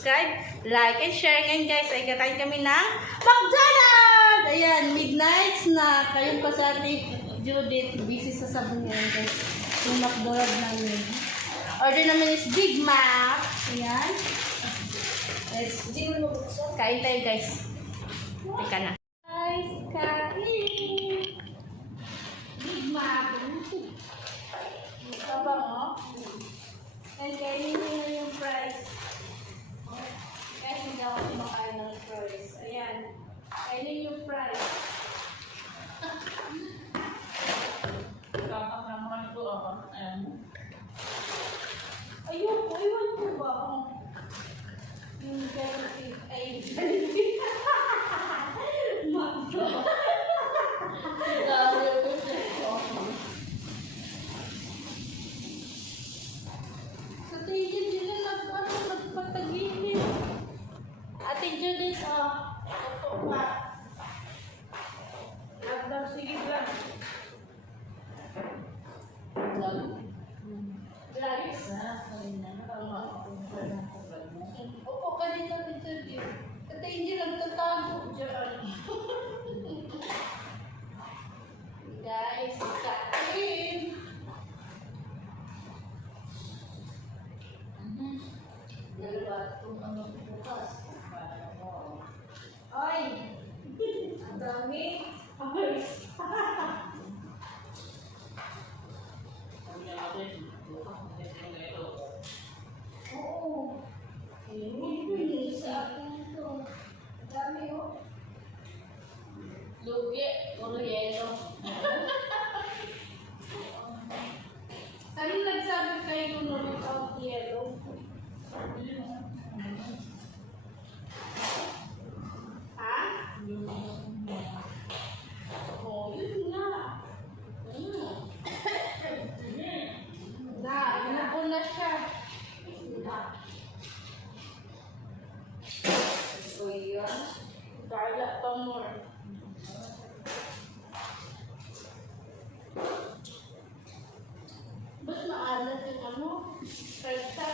subscribe, like, and share. Ngayon guys, ay kakain kami ng McDonald's! Ayan, midnight snack. Kayo pa sa ating Judith, busy sa sabon ngayon guys. Yung McDonald's namin. Order namin is Big Mac. Ayan. Let's kain tayo guys. Teka na. Guys, kain! Big Mac. Ito ba mo? And kainin nyo yung fries. Guys, hindi ako kumakain ng fries. Ayan. Kainin yung fries. Kakakaman ko ako. Ayoko, iwan ko ba? Yung gano'n ay Magdo. Sa tingin nila nagpatagilid. Ate Judith, ito pa. Lagdang sige lang. Guys, opo, kanina dito din. Ate hindi nagtatago dyan. Guys, kain. Dalawa itong ano bukas. Ay! Ang dami. Ay! Oo. Hindi sa akin ito. Ang dami oh. Lugi, puro yelo. Ano nagsabi kayo nung without yellow? Ha? Oh, yun na. Inabon na siya. So, yun. Carla pa more. Ba't maalat yung ano? Carla?